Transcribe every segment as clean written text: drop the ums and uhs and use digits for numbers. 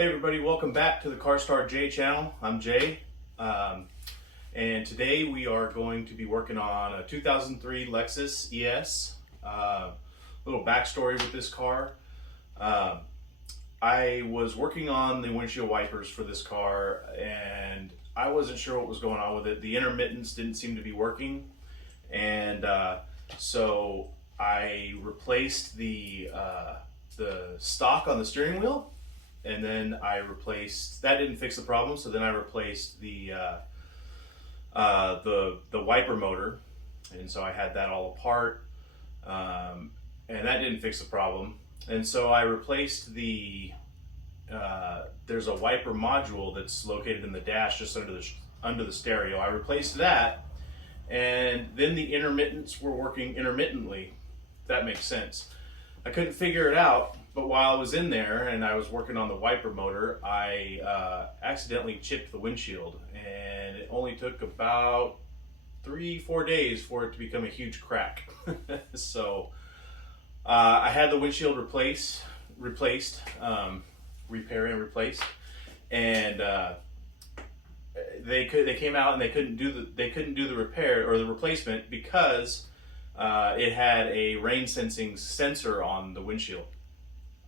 Hey everybody, welcome back to the Car Star J channel. I'm Jay, and today we are going to be working on a 2003 Lexus ES. Little backstory with this car. I was working on the windshield wipers for this car and I wasn't sure what was going on with it. The intermittents didn't seem to be working, and so I replaced the stock on the steering wheel. And then I replaced, that didn't fix the problem, so then I replaced the wiper motor, and so I had that all apart, and that didn't fix the problem. And so I replaced there's a wiper module that's located in the dash just under the stereo. I replaced that, and then the intermittents were working intermittently, if that makes sense. I couldn't figure it out. But while I was in there and I was working on the wiper motor, I accidentally chipped the windshield, and it only took about 3-4 days for it to become a huge crack. So I had the windshield replaced, repair and replaced, and they came out and they couldn't do the repair or the replacement because it had a rain sensing sensor on the windshield.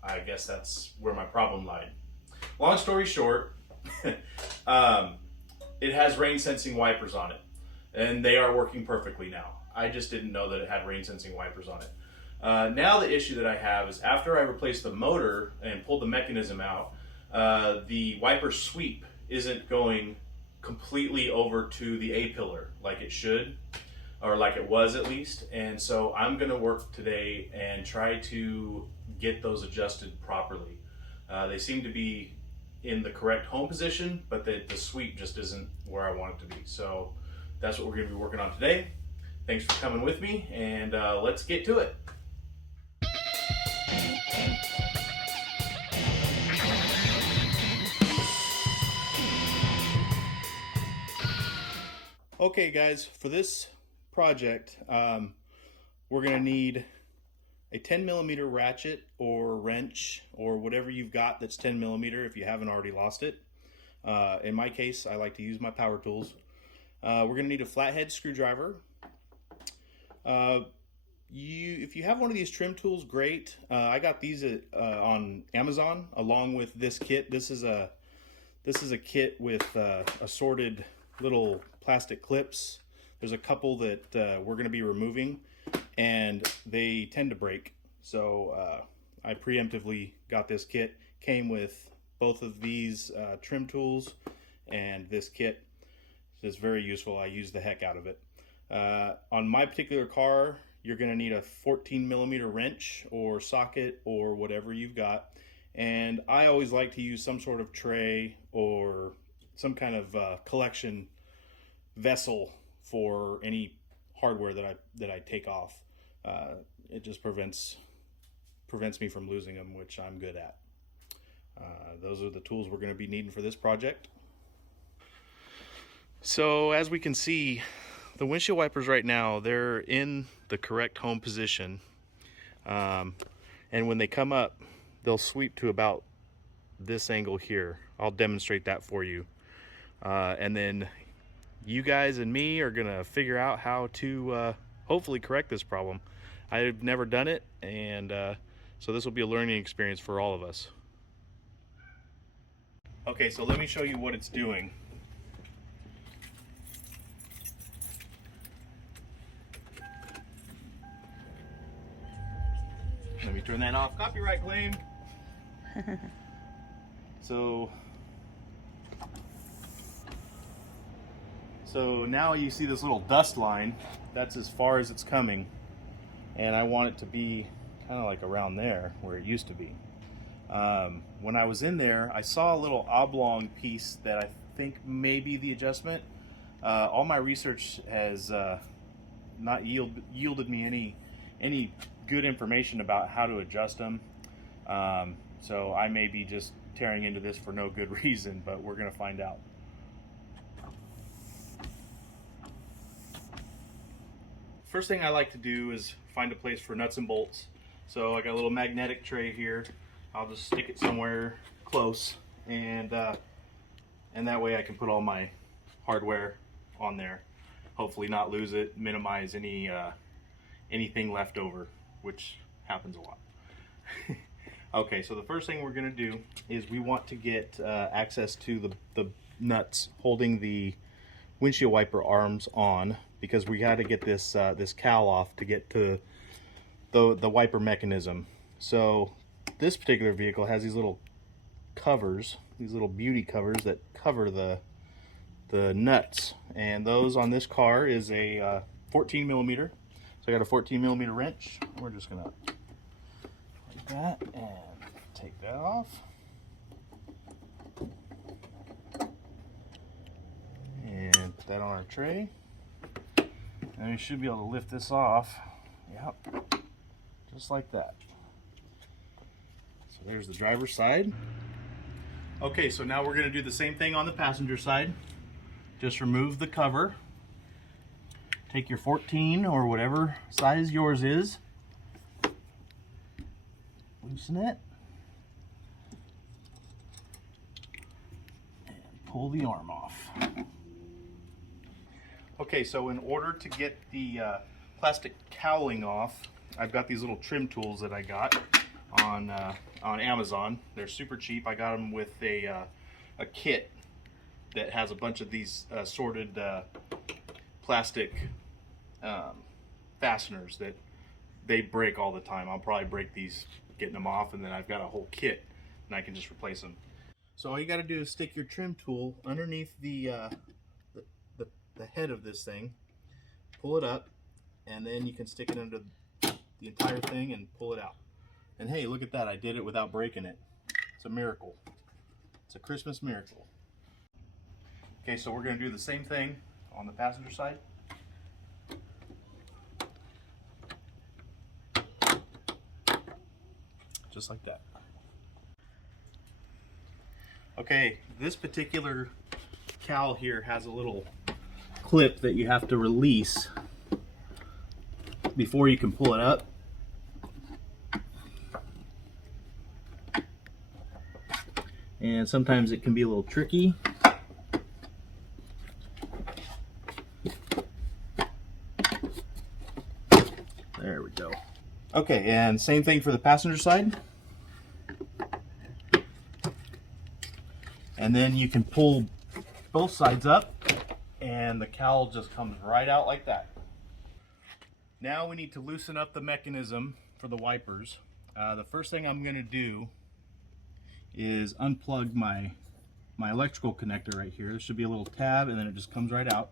I guess that's where my problem lied. Long story short, it has rain sensing wipers on it, and they are working perfectly now. I just didn't know that it had rain sensing wipers on it. Now the issue that I have is after I replaced the motor and pulled the mechanism out, the wiper sweep isn't going completely over to the A-pillar like it should, or like it was at least. And so I'm gonna work today and try to get those adjusted properly. They seem to be in the correct home position, but the sweep just isn't where I want it to be. So that's what we're gonna be working on today. Thanks for coming with me, and let's get to it. Okay guys, for this project, we're gonna need a 10mm ratchet or wrench or whatever you've got that's 10mm if you haven't already lost it. In my case, I like to use my power tools. We're gonna need a flathead screwdriver. If you have one of these trim tools, great. I got these on Amazon along with this kit. This is a kit with assorted little plastic clips. There's a couple that we're gonna be removing, and they tend to break, so I preemptively got this kit. Came with both of these trim tools and this kit. It's very useful. I use the heck out of it. On my particular car, you're going to need a 14mm wrench or socket or whatever you've got, and I always like to use some sort of tray or some kind of collection vessel for any hardware that I take off. It just prevents me from losing them, which I'm good at. Those are the tools we're going to be needing for this project. So as we can see, the windshield wipers right now, they're in the correct home position, and when they come up, they'll sweep to about this angle here. I'll demonstrate that for you, and then you guys and me are gonna figure out how to hopefully correct this problem. I've never done it, and so this will be a learning experience for all of us. Okay, so let me show you what it's doing. Let me turn that off. Copyright claim. So now you see this little dust line. That's as far as it's coming, and I want it to be kind of like around there where it used to be. When I was in there, I saw a little oblong piece that I think may be the adjustment. All my research has not yielded me any good information about how to adjust them. So I may be just tearing into this for no good reason, but we're gonna find out. First thing I like to do is find a place for nuts and bolts. So I got a little magnetic tray here. I'll just stick it somewhere close and that way I can put all my hardware on there, hopefully not lose it, minimize any anything left over, which happens a lot. Okay, so the first thing we're going to do is we want to get access to the nuts holding the windshield wiper arms on, because we got to get this this cowl off to get to the wiper mechanism. So this particular vehicle has these little covers, these little beauty covers that cover the nuts, and those on this car is a 14 millimeter. So I got a 14 millimeter wrench. We're just gonna like that and take that off. And put that on our tray. And we should be able to lift this off. Yep. Just like that. So there's the driver's side. Okay, so now we're going to do the same thing on the passenger side. Just remove the cover. Take your 14 or whatever size yours is. Loosen it. And pull the arm off. Okay, so in order to get the plastic cowling off, I've got these little trim tools that I got on Amazon. They're super cheap. I got them with a kit that has a bunch of these sorted plastic fasteners that they break all the time. I'll probably break these getting them off, and then I've got a whole kit and I can just replace them. So all you got to do is stick your trim tool underneath the head of this thing, pull it up, and then you can stick it under the entire thing and pull it out. And hey, look at that, I did it without breaking it. It's a miracle. It's a Christmas miracle. Okay, so we're going to do the same thing on the passenger side. Just like that. Okay, this particular cowl here has a little clip that you have to release before you can pull it up. And sometimes it can be a little tricky. There we go. Okay, and same thing for the passenger side. And then you can pull both sides up and the cowl just comes right out like that. Now we need to loosen up the mechanism for the wipers. The first thing I'm going to do is unplug my electrical connector right here. There should be a little tab and then it just comes right out.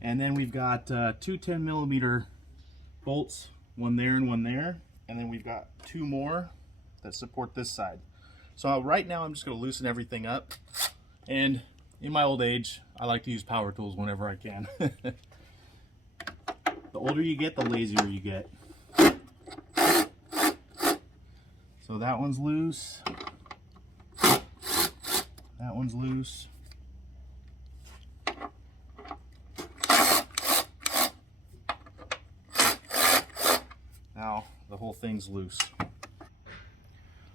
And then we've got two 10 millimeter bolts, one there and one there. And then we've got two more that support this side. So right now I'm just going to loosen everything up. And in my old age, I like to use power tools whenever I can. The older you get, the lazier you get. So that one's loose. That one's loose. Now the whole thing's loose.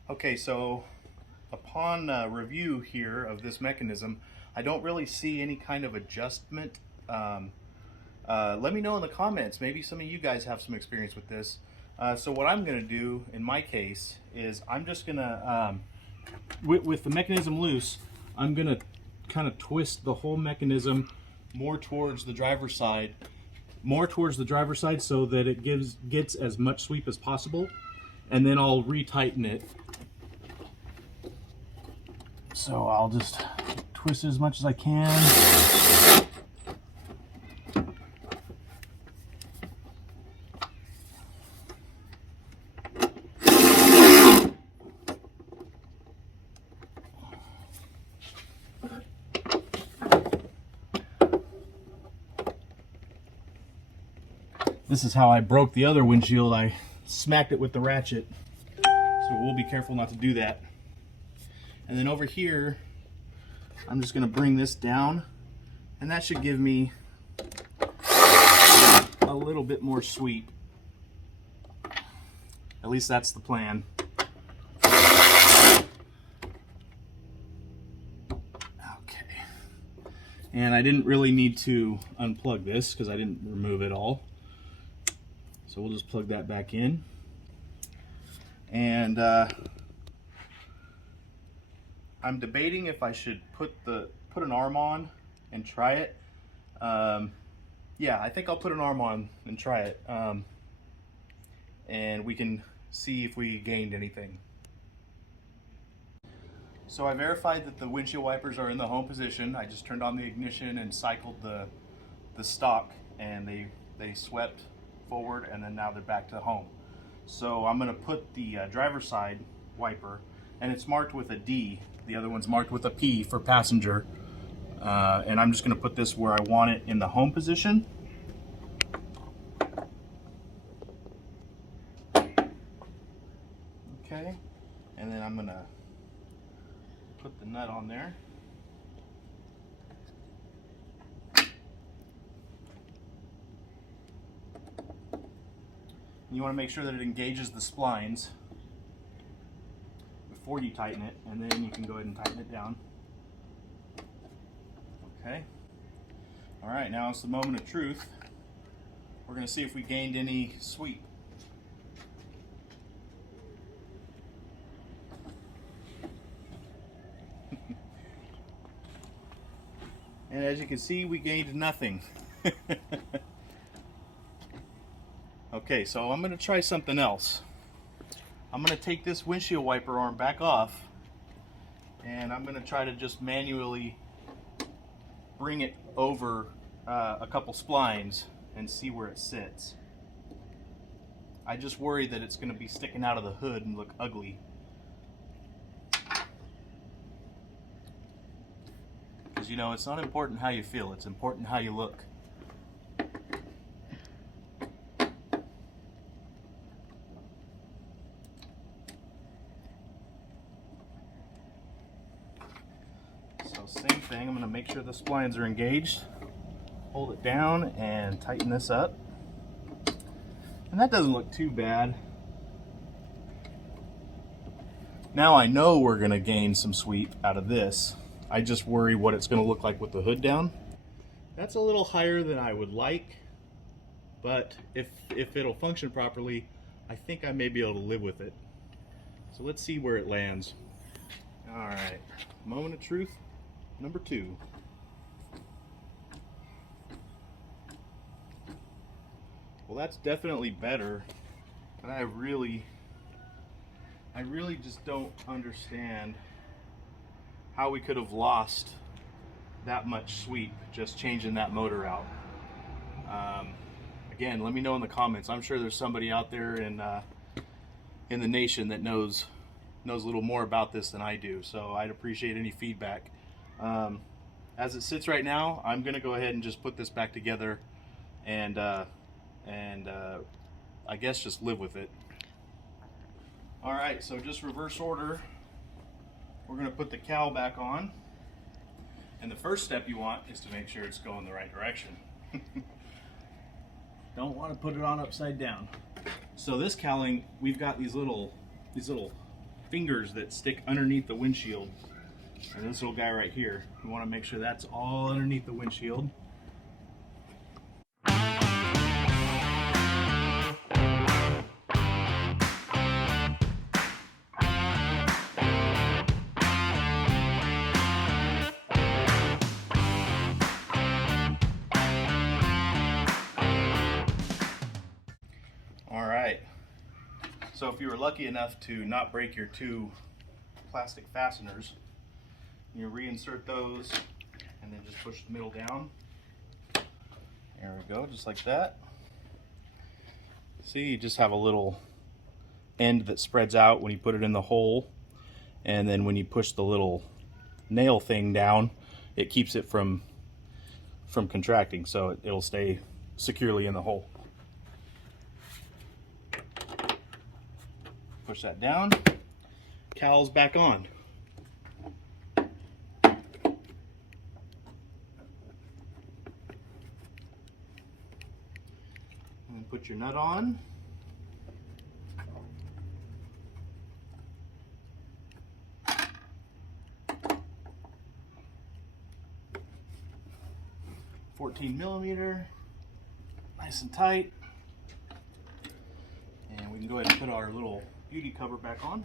Okay, so upon review here of this mechanism, I don't really see any kind of adjustment. Let me know in the comments. Maybe some of you guys have some experience with this. So what I'm going to do in my case is I'm just going to, with the mechanism loose, I'm going to kind of twist the whole mechanism more towards the driver's side, so that it gets as much sweep as possible, and then I'll retighten it. So I'll just twist it as much as I can. This is how I broke the other windshield. I smacked it with the ratchet. So we'll be careful not to do that. And then over here, I'm just going to bring this down, and that should give me a little bit more sweep. At least that's the plan. And I didn't really need to unplug this because I didn't remove it all. So we'll just plug that back in. And I'm debating if I should put an arm on and try it. Yeah, I think I'll put an arm on and try it. And we can see if we gained anything. So I verified that the windshield wipers are in the home position. I just turned on the ignition and cycled the stock, and they swept forward, and then now they're back to home. So I'm gonna put the driver's side wiper, and it's marked with a D. The other one's marked with a P for passenger. And I'm just gonna put this where I want it in the home position. Okay, and then I'm gonna put the nut on there. You want to make sure that it engages the splines before you tighten it, and then you can go ahead and tighten it down. Okay. All right, now it's the moment of truth. We're going to see if we gained any sweep. And as you can see, we gained nothing. Okay, so I'm going to try something else. I'm going to take this windshield wiper arm back off, and I'm going to try to just manually bring it over a couple splines and see where it sits. I just worry that it's going to be sticking out of the hood and look ugly. Because, you know, it's not important how you feel, it's important how you look. So same thing, I'm going to make sure the splines are engaged, hold it down, and tighten this up. And that doesn't look too bad. Now I know we're going to gain some sweep out of this. I just worry what it's going to look like with the hood down. That's a little higher than I would like, but if it'll function properly, I think I may be able to live with it. So let's see where it lands. All right, moment of truth, number 2. Well, that's definitely better, but I really just don't understand how we could have lost that much sweep just changing that motor out. Again, let me know in the comments. I'm sure there's somebody out there in the nation that knows a little more about this than I do, so I'd appreciate any feedback. As it sits right now, I'm gonna go ahead and just put this back together and I guess just live with it. All right, so just reverse order. We're gonna put the cowl back on. And the first step you want is to make sure it's going the right direction. Don't want to put it on upside down. So this cowling, we've got these little fingers that stick underneath the windshield. And this little guy right here, we want to make sure that's all underneath the windshield. All right, so if you were lucky enough to not break your 2 plastic fasteners, you reinsert those and then just push the middle down. There we go, just like that. See, you just have a little end that spreads out when you put it in the hole, and then when you push the little nail thing down, it keeps it from contracting, so it'll stay securely in the hole. Push that down, cowl's back on. And put your nut on. 14 millimeter, nice and tight. And we can go ahead and put our little beauty cover back on.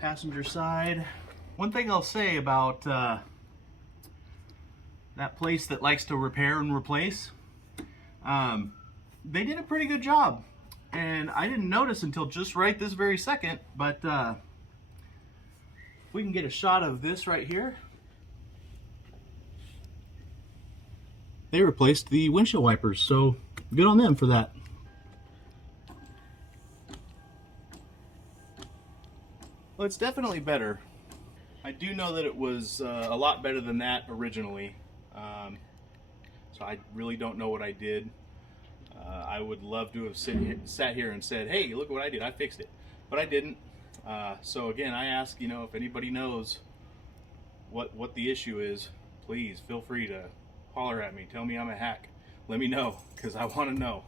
Passenger side. One thing I'll say about that place that likes to repair and replace, they did a pretty good job. And I didn't notice until just right this very second, but if we can get a shot of this right here. They replaced the windshield wipers, so good on them for that. Well, it's definitely better. I do know that it was a lot better than that originally. So I really don't know what I did. I would love to have sat here and said, hey, look what I did, I fixed it. But I didn't. So again, I ask, you know, if anybody knows what the issue is, please feel free to holler at me. Tell me I'm a hack. Let me know, because I want to know.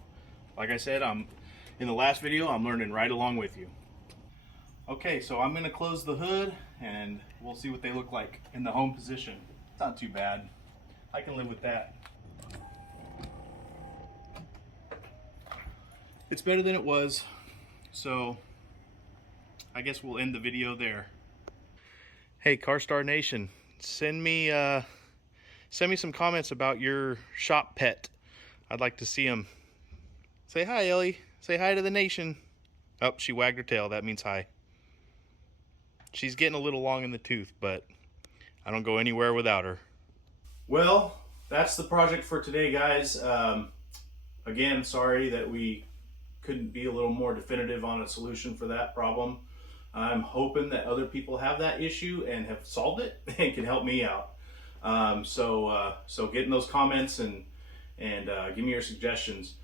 Like I said, in the last video, I'm learning right along with you. Okay, so I'm going to close the hood and we'll see what they look like in the home position. It's not too bad. I can live with that. It's better than it was, so I guess we'll end the video there. Hey, CarStar Nation, send me some comments about your shop pet. I'd like to see them. Say hi, Ellie. Say hi to the nation. Oh, she wagged her tail. That means hi. She's getting a little long in the tooth, but I don't go anywhere without her. Well, that's the project for today, guys. Again, sorry that we couldn't be a little more definitive on a solution for that problem. I'm hoping that other people have that issue and have solved it and can help me out. So get in those comments and give me your suggestions.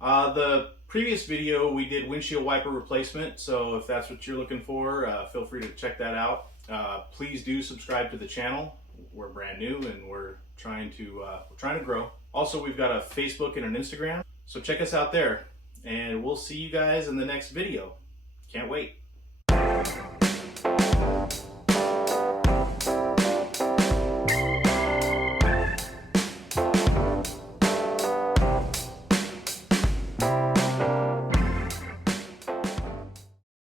The previous video we did windshield wiper replacement, so if that's what you're looking for, feel free to check that out. Please do subscribe to the channel. We're brand new and we're trying to grow. Also, we've got a Facebook and an Instagram, so check us out there, and we'll see you guys in the next video. Can't wait.